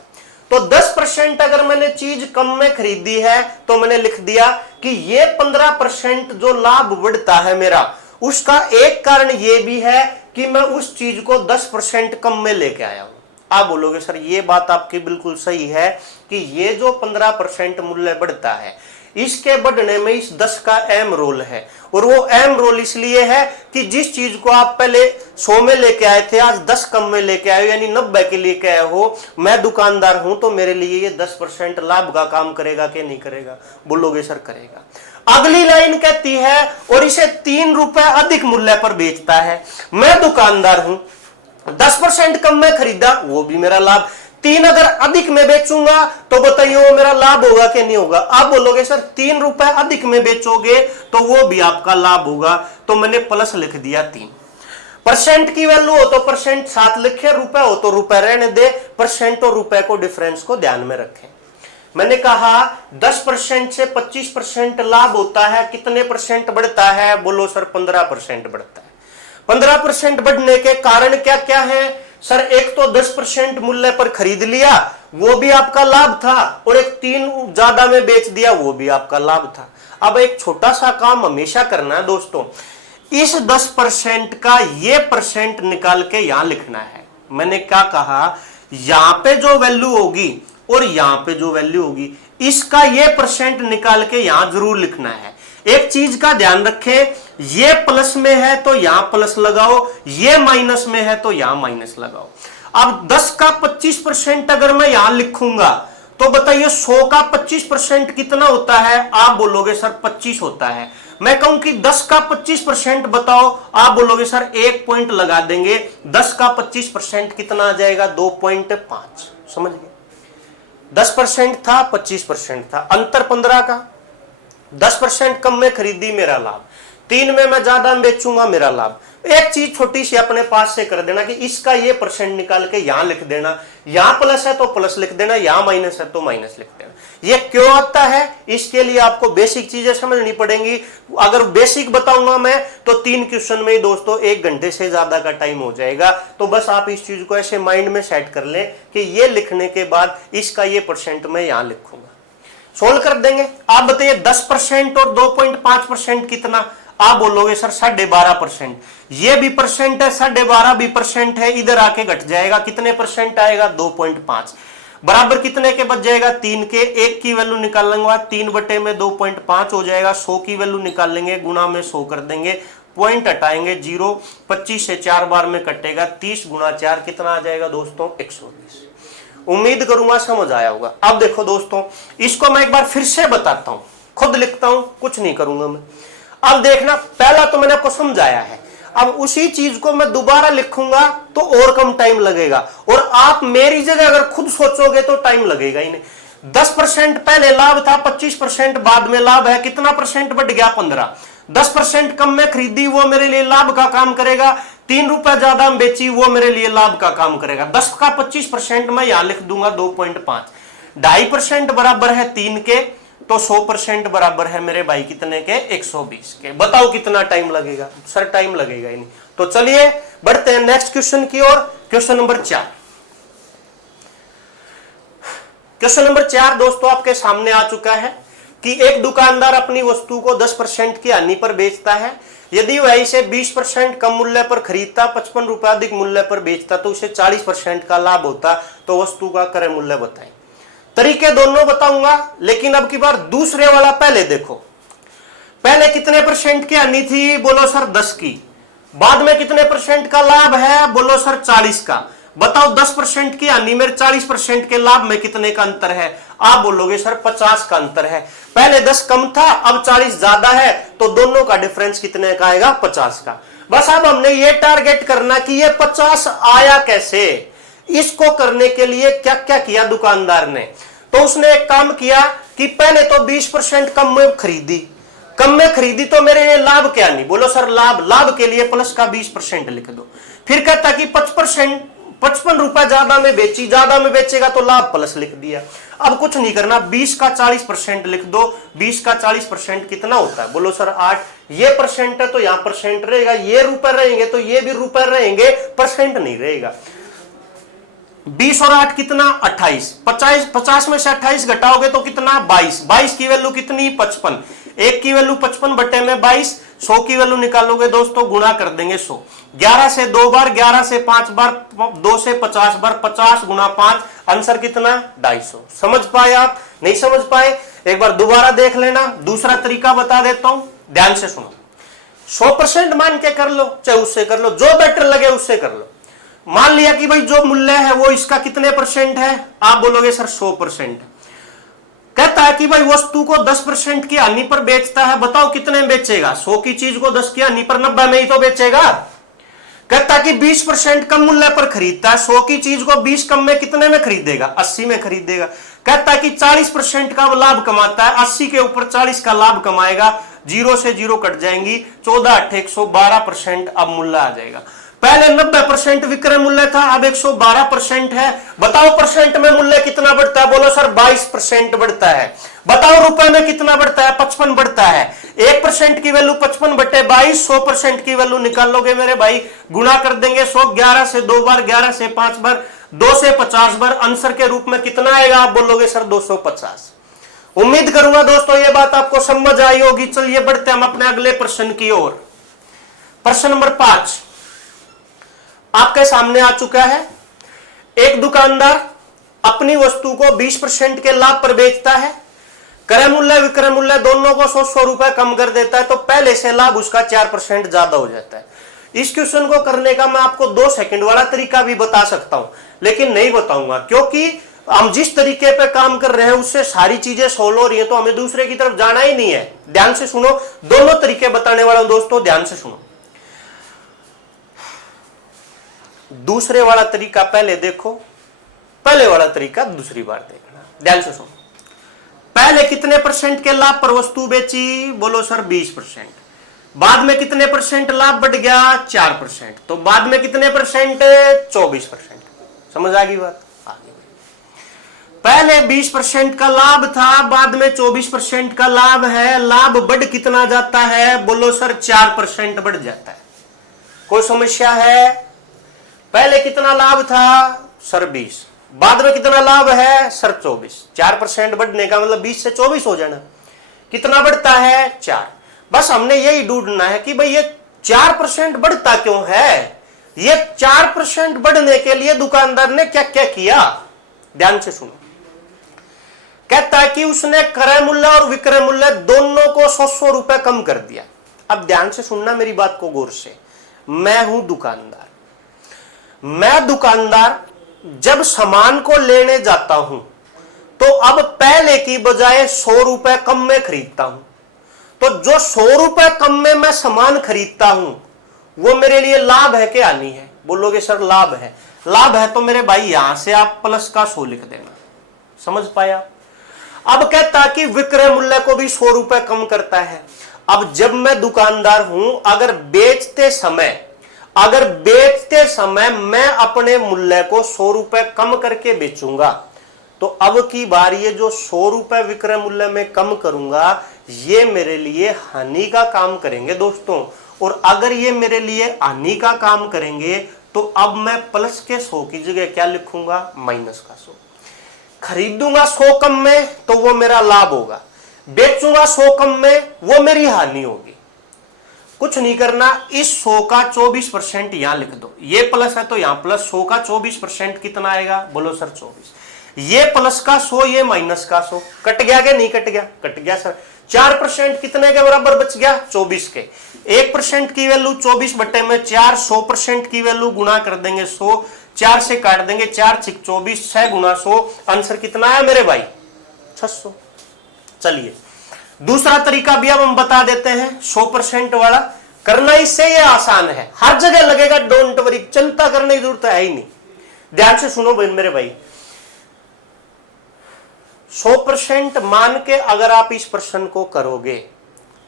तो 10% अगर मैंने चीज कम में खरीदी है तो मैंने लिख दिया कि ये 15% जो लाभ बढ़ता है मेरा, उसका एक कारण ये भी है कि मैं उस चीज को 10% कम में लेके आया हूं। आप बोलोगे सर ये बात आपकी बिल्कुल सही है कि ये जो 15% मूल्य बढ़ता है, इसके बढ़ने में इस 10 का अहम रोल है। और वो अहम रोल इसलिए है कि जिस चीज को आप पहले 100 में लेके आए थे, आज 10 कम में लेके आए हो, यानी 90 के लेके आए हो। मैं दुकानदार हूं तो मेरे लिए ये 10% लाभ का काम करेगा कि नहीं करेगा? बोलोगे सर करेगा। अगली लाइन कहती है और इसे 3 रुपए अधिक मूल्य पर बेचता है, मैं दुकानदार हूं, 10% कम में खरीदा, वो भी मेरा लाभ। 3 अगर अधिक में बेचूंगा तो बताइए वो मेरा लाभ होगा कि नहीं होगा? आप बोलोगे सर 3 रुपए अधिक में बेचोगे तो वो भी आपका लाभ होगा। तो मैंने प्लस लिख दिया 3। परसेंट की वैल्यू हो तो परसेंट साथ लिखे, रुपए हो तो रुपए रहने दे, परसेंट और रुपए को डिफरेंस को ध्यान में रखें। मैंने कहा 10% से 25% लाभ होता है, कितने परसेंट बढ़ता है? बोलो सर 15% बढ़ता है। 15% बढ़ने के कारण क्या क्या है? सर एक तो 10% मूल्य पर खरीद लिया, वो भी आपका लाभ था, और एक 3 ज्यादा में बेच दिया, वो भी आपका लाभ था। अब एक छोटा सा काम हमेशा करना है दोस्तों, इस 10% का ये परसेंट निकाल के यहां लिखना है। मैंने क्या कहा, यहां पे जो वैल्यू होगी और यहां पे जो वैल्यू होगी, इसका ये परसेंट निकाल के यहां जरूर लिखना है। एक चीज का ध्यान रखें, ये प्लस में है तो यहां प्लस लगाओ, ये माइनस में है तो यहां माइनस लगाओ। अब 10 का 25% अगर मैं यहां लिखूंगा तो बताइए 100 का 25% कितना होता है? आप बोलोगे सर 25 होता है। मैं कहूं कि 10 का 25% बताओ, आप बोलोगे सर 1 पॉइंट लगा देंगे। 10 का 25% कितना आ जाएगा? 2.5। समझ गए? 10% था, 25% था, अंतर 15 का। 10% कम में खरीदी, मेरा लाभ। 3 में मैं ज्यादा बेचूंगा, मेरा लाभ। एक चीज छोटी सी अपने पास से कर देना कि इसका ये परसेंट निकाल के यहां लिख देना, यहां प्लस है तो प्लस लिख देना, यहां माइनस है तो माइनस लिख देना। ये क्यों आता है? इसके लिए आपको बेसिक चीजें समझनी पड़ेंगी। अगर बेसिक बताऊंगा मैं तो 3 क्वेश्चन में ही दोस्तों 1 घंटे से ज्यादा का टाइम हो जाएगा। तो बस आप इस चीज को ऐसे माइंड में सेट कर लें कि ये लिखने के बाद इसका ये परसेंट मैं यहां लिखूंगा, सोल्व कर देंगे। आप बताइए 10% और 2.5% कितना? आप बोलोगे सर 12.5%। ये भी परसेंट है, 12.5 भी परसेंट है, इधर आके घट जाएगा, कितने परसेंट आएगा? 2.5। बराबर कितने के बच जाएगा? 3 के। 1 की वैल्यू निकाल लेंगे, 3 बटे में 2.5 हो जाएगा। 100 की वैल्यू निकाल लेंगे, गुना में 100 कर देंगे, पॉइंट हटाएंगे 0। 25 से 4 बार में कटेगा, 30 गुना 4 कितना आ जाएगा दोस्तों? 120। उम्मीद करूंगा समझ आया होगा। अब देखो दोस्तों, इसको मैं एक बार फिर से बताता हूं, खुद लिखता हूं, कुछ नहीं करूंगा मैं। अब देखना, पहला तो मैंने आपको समझाया है, अब उसी चीज को मैं दोबारा लिखूंगा तो और कम टाइम लगेगा, और आप मेरी जगह अगर खुद सोचोगे तो टाइम लगेगा ही नहीं। 10% पहले लाभ था, 25% बाद में लाभ है, कितना परसेंट बढ़ गया? 15। 10% कम में खरीदी वो मेरे लिए लाभ का काम करेगा, 3 रुपए ज्यादा में बेची वो मेरे लिए लाभ का काम करेगा। 10 का 25% मैं यहां लिख दूंगा 2.5। 2.5% बराबर है 3 के, तो 100% बराबर है मेरे भाई कितने के? 120 के। बताओ कितना टाइम लगेगा? सर टाइम लगेगा ही नहीं। तो चलिए बढ़ते हैं नेक्स्ट क्वेश्चन की ओर। Question number 4। क्वेश्चन नंबर 4 दोस्तों आपके सामने आ चुका है कि एक दुकानदार अपनी वस्तु को 10% की हानि पर बेचता है। यदि वह इसे 20% कम मूल्य पर खरीदता, 55 रुपए अधिक मूल्य पर बेचता तो उसे 40% का लाभ होता। तो वस्तु का क्रय मूल्य बताएं। तरीके दोनों बताऊंगा, लेकिन अब की बार दूसरे वाला पहले देखो। पहले कितने परसेंट की हानि थी? बोलो सर 10 की। बाद में कितने परसेंट का लाभ है? बोलो सर 40 का। बताओ 10% की हानि में 40% के लाभ में कितने का अंतर है? आप बोलोगे सर 50 का अंतर है। पहले 10 कम था, अब 40 ज्यादा है, तो दोनों का डिफरेंस कितने का आएगा? 50 का। बस अब हमने ये टारगेट करना कि ये 50 आया कैसे। इसको करने के लिए क्या क्या किया दुकानदार ने? तो उसने एक काम किया कि पहले तो 20% कम में खरीदी। कम में खरीदी तो मेरे लिए लाभ क्या नहीं? बोलो सर लाभ। लाभ के लिए प्लस का 20% लिख दो। फिर कहता कि 55 रुपए ज्यादा में बेची, ज्यादा में बेचेगा तो लाभ प्लस लिख दिया। अब कुछ नहीं करना, 20 का 40% लिख दो। 20 का 40% कितना होता है? बोलो सर 8। ये परसेंट है तो यहां परसेंट रहेगा, ये रुपए रहेंगे तो ये भी रुपए रहेंगे, परसेंट नहीं रहेगा। 20 और 8 कितना? 28। 50 में से 28 घटाओगे तो कितना? 22। 22 की वैल्यू कितनी? 55। 1 की वैल्यू 55 बटे में 22। 100 की वैल्यू निकालोगे दोस्तों, गुणा कर देंगे 100। 11 से 2 बार, 11 से 5 बार, 2 से 50 बार, 50 गुणा 5, आंसर कितना? 250। समझ पाए आप? नहीं समझ पाए? एक बार दोबारा देख लेना। दूसरा तरीका बता देता हूं, ध्यान से सुनो। 100% मान के कर लो, चाहे उससे कर लो, जो बेटर लगे उससे कर लो। मान लिया कि भाई जो मूल्य है वो इसका कितने परसेंट है? आप बोलोगे सर 100%। कहता है कि भाई वस्तु को 10% की हानि पर बेचता है। बताओ कितने में बेचेगा? 100 की चीज को 10 की हानि पर 90 में ही तो बेचेगा। कहता है कि 20% कम मूल्य पर खरीदता है। 100 की चीज को 20 कम में कितने में खरीदेगा? 80 में खरीदेगा। कहता है कि 40% का लाभ कमाता है, 80 के ऊपर 40 का लाभ कमाएगा। 0 से 0 कट जाएंगी, 14 8 112% अब मूल्य आ जाएगा। पहले 90% विक्रय मूल्य था, अब 112% है। बताओ परसेंट में मूल्य कितना बढ़ता है? बोलो सर 22% बढ़ता है। बताओ रुपए में कितना बढ़ता है? 55 बढ़ता है। 1% की वैल्यू 55 बटे 22, 100% की वैल्यू निकालोगे मेरे भाई, गुणा कर देंगे 100। 11 से 2 बार, 11 से 5 बार, 2 से 50 बार, आंसर के रूप में कितना आएगा? आप बोलोगे सर 250। उम्मीद करूंगा दोस्तों ये बात आपको समझ आई होगी। चलिए बढ़ते हम अपने अगले प्रश्न की ओर। प्रश्न नंबर 5 आपके सामने आ चुका है। एक दुकानदार अपनी वस्तु को 20% के लाभ पर बेचता है। क्रय मूल्य विक्रय मूल्य दोनों को 100 रुपए कम कर देता है, तो पहले से लाभ उसका 4% ज्यादा हो जाता है। इस क्वेश्चन को करने का मैं आपको 2 सेकंड वाला तरीका भी बता सकता हूं, लेकिन नहीं बताऊंगा, क्योंकि हम जिस तरीके पे काम कर रहे हैं उससे सारी चीजें सोल्व हो रही है, तो हमें दूसरे की तरफ जाना ही नहीं है। ध्यान से सुनो, दोनों तरीके बताने वाला हूं दोस्तों, ध्यान से सुनो। दूसरे वाला तरीका पहले देखो, पहले वाला तरीका दूसरी बार देखना। ध्यान से सुनो। पहले कितने परसेंट के लाभ पर वस्तु बेची? बोलो सर 20%। बाद में कितने परसेंट लाभ बढ़ गया? 4%। तो बाद में कितने परसेंट? 24%। समझ आ गई बात? आगे पहले 20% का लाभ था, बाद में 24% का लाभ है। लाभ बढ़ कितना जाता है? बोलो सर 4% बढ़ जाता है। कोई समस्या है? पहले कितना लाभ था? सर 20। बाद में कितना लाभ है? सर 24। 4% बढ़ने का मतलब 20 से 24 हो जाना। कितना बढ़ता है? 4। बस हमने यही ढूंढना है कि भाई ये 4% बढ़ता क्यों है। ये 4% बढ़ने के लिए दुकानदार ने क्या क्या किया? ध्यान से सुनो। कहता है कि उसने क्रय मूल्य और विक्रय मूल्य दोनों को 100 रुपए कम कर दिया। अब ध्यान से सुनना मेरी बात को गौर से। मैं हूं दुकानदार, मैं दुकानदार जब सामान को लेने जाता हूं तो अब पहले की बजाय 100 रुपए कम में खरीदता हूं, तो जो 100 रुपए कम में मैं सामान खरीदता हूं वो मेरे लिए लाभ है कि हानि है? बोलोगे सर लाभ है। लाभ है तो मेरे भाई यहां से आप प्लस का 100 लिख देना। समझ पाया? अब कहता कि विक्रय मूल्य को भी 100 रुपए कम करता है। अब जब मैं दुकानदार हूं, अगर बेचते समय मैं अपने मूल्य को 100 रुपए कम करके बेचूंगा, तो अब की बार ये जो 100 रुपए विक्रय मूल्य में कम करूंगा ये मेरे लिए हानि का काम करेंगे दोस्तों। और अगर ये मेरे लिए हानि का काम करेंगे तो अब मैं प्लस के 100 की जगह क्या लिखूंगा? माइनस का 100। खरीदूंगा 100 कम में तो वो मेरा लाभ होगा, बेचूंगा 100 कम में वो मेरी हानि होगी। कुछ नहीं करना, इस 100 का 24% यहां लिख दो। ये प्लस है तो यहां प्लस, 100 का 24% कितना आएगा? बोलो सर 24। ये प्लस का 100, ये माइनस का 100। कट गया कि नहीं कट गया? कट गया सर। 4% कितने के बराबर बच गया? 24 के। 1% की वैल्यू 24 बटे में 4, 100% की वैल्यू गुणा कर देंगे 100, 4 से काट देंगे, 4 6 24, 6 गुना 100। आंसर कितना है मेरे भाई? 600। चलिए दूसरा तरीका भी अब हम बता देते हैं, 100% वाला। करना इससे ये आसान है, हर जगह लगेगा, डोंट वरी, चिंता करने की जरूरत है ही नहीं। ध्यान से सुनो मेरे भाई। 100% मान के अगर आप इस प्रश्न को करोगे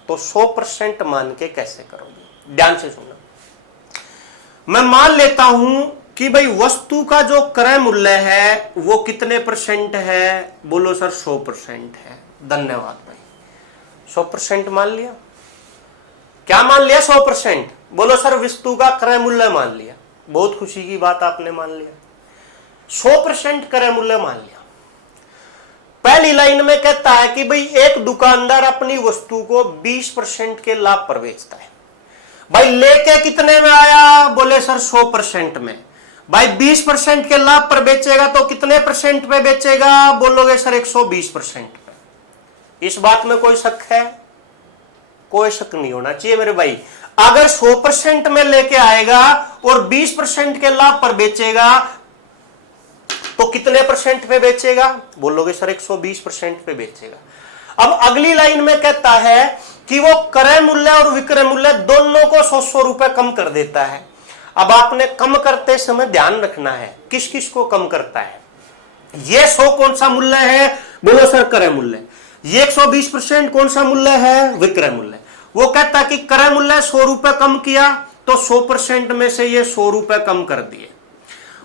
तो 100% मान के कैसे करोगे? ध्यान से सुनो। मैं मान लेता हूं कि भाई वस्तु का जो क्रय मूल्य है वो कितने परसेंट है? बोलो सर 100% है। धन्यवाद भाई। 100% मान लिया। क्या मान लिया? 100%। बोलो सर वस्तु का क्रय मूल्य मान लिया। बहुत खुशी की बात, आपने मान लिया। 100% क्रय मूल्य मान लिया। पहली लाइन में कहता है कि भाई एक दुकानदार अपनी वस्तु को 20% के लाभ पर बेचता है। भाई लेके कितने में आया? बोले सर 100% में। भाई 20% के लाभ पर बेचेगा तो कितने परसेंट पे बेचेगा? बोलोगे सर 120% पे। इस बात में कोई शक है? कोई शक नहीं होना चाहिए मेरे भाई। अगर 100% में लेके आएगा और 20% के लाभ पर बेचेगा तो कितने परसेंट पे बेचेगा? बोलोगे सर 120% पे बेचेगा। अब अगली लाइन में कहता है कि वो क्रय मूल्य और विक्रय मूल्य दोनों को 100 रुपए कम कर देता है। अब आपने कम करते समय ध्यान रखना है किस किस को कम करता है। ये 100 कौन सा मूल्य है? बोलो सर क्रय मूल्य। ये 120% कौन सा मूल्य है? विक्रय मूल्य। वो कहता कि क्रय मूल्य 100 रुपए कम किया तो 100% में से ये 100 रुपए कम कर दिए।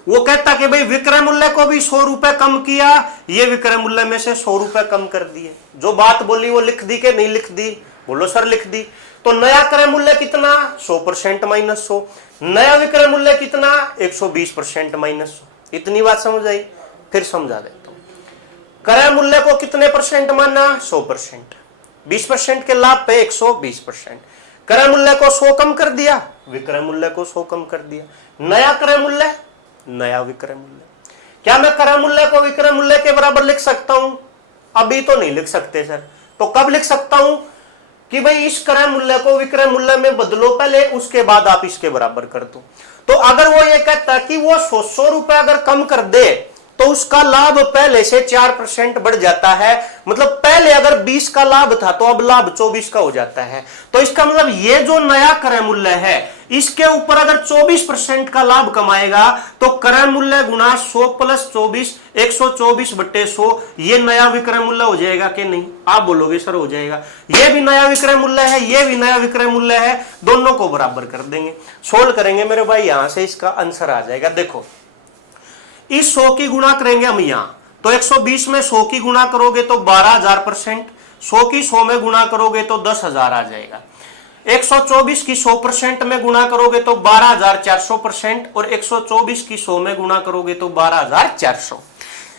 वो कहता कि भाई विक्रय मूल्य को भी 100 रुपए कम किया, ये विक्रय मूल्य में से 100 रुपए कम कर दिए। जो बात बोली वो लिख दी कि नहीं लिख दी? बोलो सर लिख दी। तो नया क्रय मूल्य कितना? 100% माइनस 100। नया विक्रय मूल्य कितना? 120% माइनस 100। इतनी बात समझ आई? फिर समझा देता हूं। क्रय मूल्य को कितने परसेंट माना? 100%। 20% के लाभ पे 120%। क्रय मूल्य को 100 कम कर दिया, विक्रय मूल्य को 100 कम कर दिया। नया क्रय मूल्य, नया विक्रय मूल्य। क्या मैं क्रय मूल्य को विक्रय मूल्य के बराबर लिख सकता हूं? अभी तो नहीं लिख सकते सर। तो कब लिख सकता हूं? कि भाई इस क्रय मूल्य को विक्रय मूल्य में बदलो पहले, उसके बाद आप इसके बराबर कर दो। तो अगर वो ये कहता कि वो 100 रुपए अगर कम कर दे तो उसका लाभ पहले से 4% बढ़ जाता है। मतलब पहले अगर 20 का लाभ था तो अब लाभ 24 का हो जाता है। तो इसका मतलब ये जो नया क्रय मूल्य है इसके ऊपर अगर 24% का लाभ कमाएगा तो क्रय मूल्य गुना 100 प्लस 24, 124/100, ये नया विक्रय मूल्य हो जाएगा कि नहीं? आप बोलोगे सर हो जाएगा। ये भी नया विक्रय मूल्य है, ये भी नया विक्रय मूल्य है, दोनों को बराबर कर देंगे, सोल्व करेंगे मेरे भाई। यहां से इसका आंसर आ जाएगा। देखो इस 100 की गुणा करेंगे हम यहां, तो 120 में 100 की गुणा करोगे तो 12,000%, 100 की 100 में गुणा करोगे तो 10,000 आ जाएगा। 124 की 100% में गुणा करोगे तो 12,400%, और 124 की 100 में गुणा करोगे तो 12,400।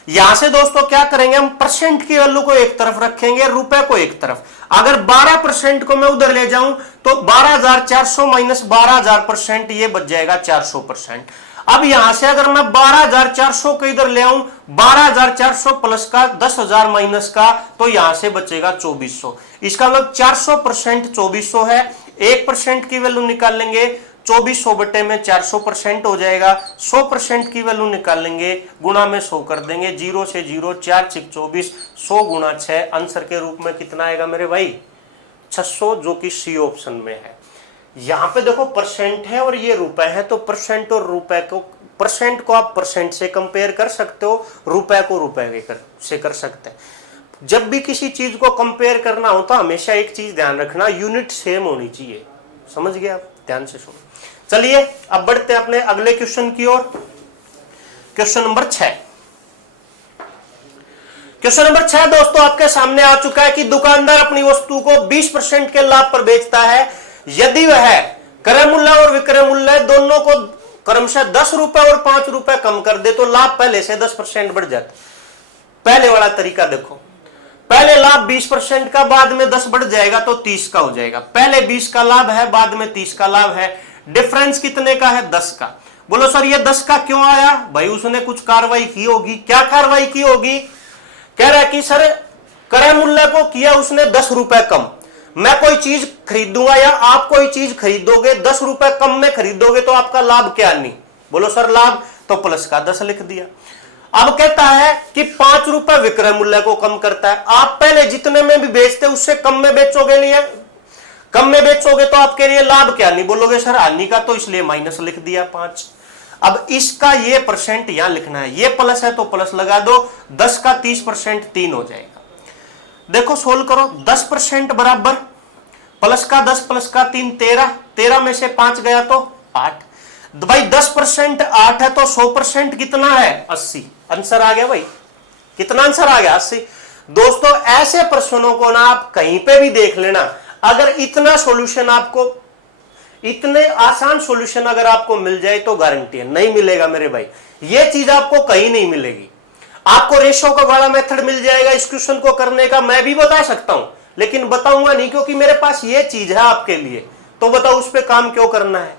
यहां से दोस्तों क्या करेंगे हम? परसेंट की वैल्यू को एक तरफ रखेंगे, रुपए को एक तरफ। अगर 12% को मैं उधर ले जाऊं तो 12,400 माइनस 12,000%, ये बच जाएगा 400%। अब यहां से अगर मैं 12,400 को इधर ले आऊं, 12,400 प्लस का 10,000 माइनस का, तो यहां से बचेगा 2,400। इसका मतलब 400% 2,400 है। 1% की वैल्यू निकाल लेंगे 2400 बटे में 400% हो जाएगा। 100% की वैल्यू निकालेंगे, गुणा में 100 कर देंगे, 0 से 0, 4 6 24, 100 गुणा 6, आंसर के रूप में कितना आएगा मेरे भाई 600, जो कि सी ऑप्शन में है। यहां पे देखो परसेंट है और ये रुपए है, तो परसेंट और रुपए को, परसेंट को आप परसेंट से कंपेयर कर सकते हो, रुपए को रुपए से कर सकते हैं। जब भी किसी चीज को कंपेयर करना हो तो हमेशा एक चीज ध्यान रखना, यूनिट सेम होनी चाहिए। समझ गए आप, ध्यान से सुनो। चलिए अब बढ़ते हैं अपने अगले क्वेश्चन की ओर। Question number 6। क्वेश्चन नंबर 6 दोस्तों आपके सामने आ चुका है कि दुकानदार अपनी वस्तु को 20% के लाभ पर बेचता है यदि वह क्रय मूल्य और विक्रय मूल्य दोनों को क्रमशः 10 रुपए और 5 रुपए कम कर दे तो लाभ पहले से 10% बढ़ जाता। पहले वाला तरीका देखो, पहले लाभ 20% का, बाद में 10 बढ़ जाएगा तो 30 का हो जाएगा। पहले 20 का लाभ है, बाद में 30 का लाभ है, डिफरेंस कितने का है 10 का। बोलो सर ये 10 का क्यों आया? भाई उसने कुछ कार्रवाई की होगी। क्या कार्रवाई की होगी? कह रहा है कि सर क्रय मूल्य को किया उसने 10 रुपए कम, मैं कोई चीज खरीदूंगा या आप कोई चीज खरीदोगे 10 रुपए कम में खरीदोगे तो आपका लाभ क्या नहीं? बोलो सर लाभ, तो प्लस का 10 लिख दिया। अब कहता है कि 5 रुपए विक्रय मूल्य को कम करता है। आप पहले जितने में भी बेचते उससे कम में बेचोगे, लिए कम में बेचोगे तो आपके लिए लाभ क्या नहीं? बोलोगे सर हानि का, तो इसलिए माइनस लिख दिया 5। अब इसका ये परसेंट यहां लिखना है, ये प्लस है तो प्लस लगा दो, 10 का 30% 3 हो जाएगा। देखो सोल्व करो, 10% बराबर प्लस का 10 प्लस का 3 13, 13 में से 5 गया तो 8। भाई 10% 8 है तो 100% कितना है 80। आंसर आ गया भाई, कितना आंसर आ गया 80। दोस्तों ऐसे प्रश्नों को ना आप कहीं पे भी देख लेना, अगर इतना सॉल्यूशन आपको, इतने आसान सॉल्यूशन अगर आपको मिल जाए तो गारंटी है, नहीं मिलेगा मेरे भाई, ये चीज आपको कहीं नहीं मिलेगी। आपको रेशो का वाला मेथड मिल जाएगा इस क्वेश्चन को करने का, मैं भी बता सकता हूं लेकिन बताऊंगा नहीं क्योंकि मेरे पास ये चीज है आपके लिए, तो बताओ उस पर काम क्यों करना है।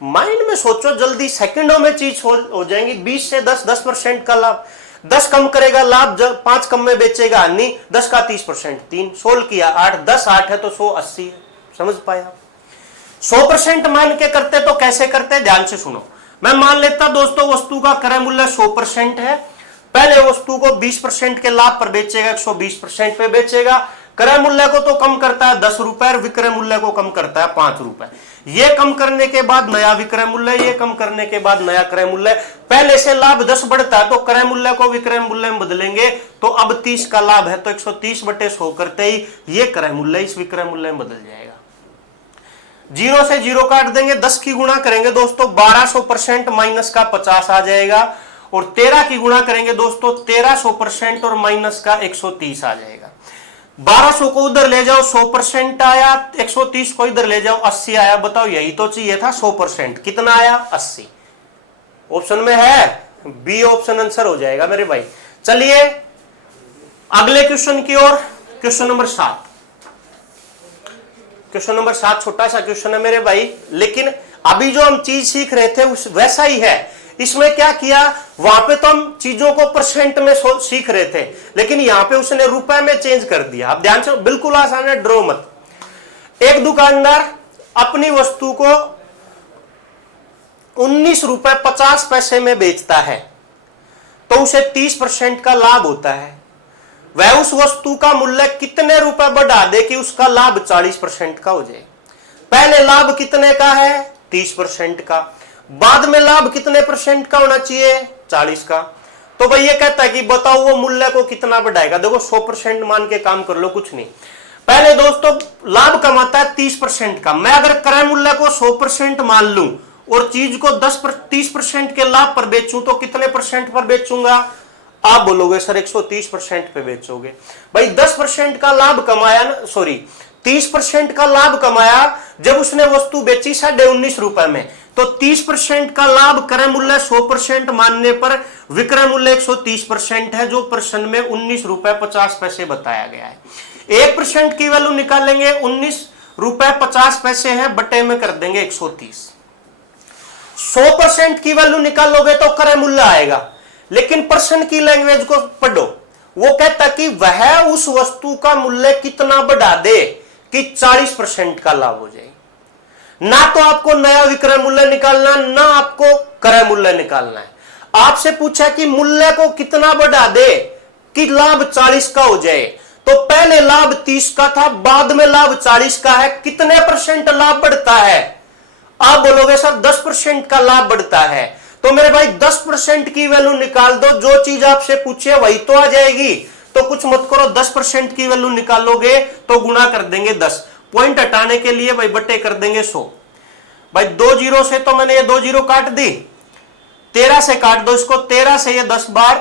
माइंड में सोचो, जल्दी सेकंडों में चीज हो जाएंगी। 20 से 10, 10% का लाभ, 10 कम करेगा लाभ, 5 कम में बेचेगा हानि, 10 का 30% 3, 16 किया 8, 10 8 है तो 100 80 है। समझ पाया? 100% मान के करते तो कैसे करते, ध्यान से सुनो। मैं मान लेता दोस्तों वस्तु का क्रय मूल्य 100% है, पहले वस्तु को 20% के लाभ पर बेचेगा, 120% पे बेचेगा। क्रय मूल्य को तो कम करता है 10 रुपए और विक्रय मूल्य को कम करता है 5 रुपए। ये कम करने के बाद नया विक्रय मूल्य, ये कम करने के बाद नया क्रय मूल्य। पहले से लाभ 10 बढ़ता है तो क्रय मूल्य को विक्रय मूल्य में बदलेंगे, तो अब 30 का लाभ है तो 130 बटे 100 करते ही ये क्रय मूल्य इस विक्रय मूल्य में बदल जाएगा। 0 से 0 काट देंगे, 10 की गुणा करेंगे दोस्तों 1200% माइनस का 50 आ जाएगा, और 13 की गुणा करेंगे दोस्तों 1300% और माइनस का 130 आ जाएगा। 1200 को उधर ले जाओ 100% आया, 130 को इधर ले जाओ 80 आया। बताओ यही तो चाहिए था 100%, कितना आया 80। ऑप्शन में है बी ऑप्शन आंसर हो जाएगा मेरे भाई। चलिए अगले क्वेश्चन की ओर, क्वेश्चन नंबर 7। क्वेश्चन नंबर 7 छोटा सा क्वेश्चन है मेरे भाई, लेकिन अभी जो हम चीज सीख रहे थे उस वैसा ही है। इसमें क्या किया, वहां पे तो हम चीजों को परसेंट में सीख रहे थे, लेकिन यहां पे उसने रुपए में चेंज कर दिया। अब ध्यान से, बिल्कुल आसान है, ड्रो मत। एक दुकानदार अपनी वस्तु को 19 रुपए 50 पैसे में बेचता है तो उसे 30% का लाभ होता है। वह उस वस्तु का मूल्य कितने रुपए बढ़ा दे कि उसका लाभ 40% का हो जाए? पहले लाभ कितने का है 30% का, बाद में लाभ कितने परसेंट का होना चाहिए 40 का। तो भाई ये कहता है कि बताओ वो मूल्य को कितना बढ़ाएगा। देखो 100% मान के काम कर लो, कुछ नहीं। पहले दोस्तों लाभ कमाता है 30% का, मैं अगर क्रय मूल्य को 100% मान लूं और चीज को 30% के लाभ पर बेचूं तो कितने परसेंट पर बेचूंगा? आप बोलोगे सर 130% पे बेचोगे। भाई 10% का लाभ कमाया ना, सॉरी 30% का लाभ कमाया जब उसने वस्तु बेची 19.5 रुपए में, तो 30% का लाभ क्रय मूल्य 100% मानने पर विक्रय मूल्य 130% है, जो प्रश्न में 19 रुपए 50 पैसे बताया गया है। 1% की वैल्यू निकालेंगे, 19 रुपए 50 पैसे है, बटे में कर देंगे 130। 100% की वैल्यू निकालोगे तो क्रय मूल्य आएगा, लेकिन प्रश्न की लैंग्वेज को पढ़ो। वो कहता कि वह उस वस्तु का मूल्य कितना बढ़ा दे कि 40% का लाभ हो जाए। ना तो आपको नया विक्रय मूल्य निकालना, ना आपको क्रय मूल्य निकालना है। आपसे पूछा कि मूल्य को कितना बढ़ा दे कि लाभ 40 का हो जाए, तो पहले लाभ 30 का था, बाद में लाभ 40 का है, कितने परसेंट लाभ बढ़ता है? आप बोलोगे सर 10% का लाभ बढ़ता है। तो मेरे भाई 10% की वैल्यू निकाल दो, जो चीज आपसे पूछे वही तो आ जाएगी। तो कुछ मत करो, 10% की वैल्यू निकालोगे तो गुणा कर देंगे 10, पॉइंट हटाने के लिए भाई बटे कर देंगे 100। भाई 2 जीरो से तो मैंने ये 2 जीरो काट दी, 13 से काट दो इसको, 13 से ये 10 बार,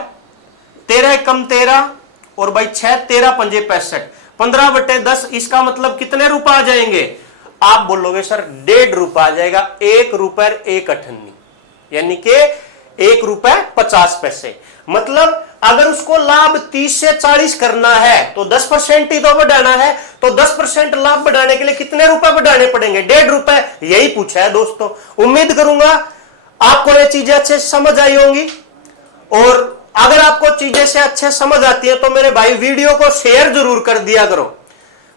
13 कम 13 और भाई 6, 13 पंजे 65, 15 बटे 10, इसका मतलब कितने रुपए आ जाएंगे? आप बोलोगे सर 1.5 रुपए आ जाएगा, 1 रुपए 1 अठन्नी, यानी कि 1 रुपए 50 पैसे। मतलब अगर उसको लाभ 30 से 40 करना है तो 10% ही तो बढ़ाना है, तो 10% लाभ बढ़ाने के लिए कितने रुपए बढ़ाने पड़ेंगे? 1.5 रुपए। यही पूछा है दोस्तों। उम्मीद करूंगा आपको ये चीजें अच्छे से समझ आई होंगी, और अगर आपको चीजें से अच्छे समझ आती है तो मेरे भाई वीडियो को शेयर जरूर कर दिया करो।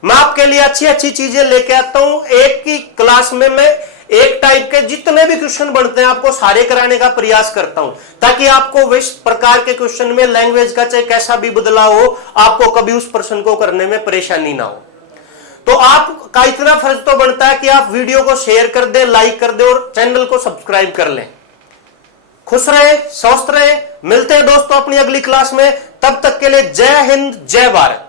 मैं आपके लिए अच्छी अच्छी चीजें लेके आता हूं। एक की क्लास में मैं एक टाइप के जितने भी क्वेश्चन बनते हैं आपको सारे कराने का प्रयास करता हूं, ताकि आपको इस प्रकार के क्वेश्चन में लैंग्वेज का चाहे कैसा भी बदलाव हो, आपको कभी उस प्रश्न को करने में परेशानी ना हो। तो आपका इतना फर्ज तो बनता है कि आप वीडियो को शेयर कर दें, लाइक कर दें और चैनल को सब्सक्राइब कर लें। खुश रहे, स्वस्थ रहे। मिलते हैं दोस्तों अपनी अगली क्लास में, तब तक के लिए जय हिंद, जय भारत।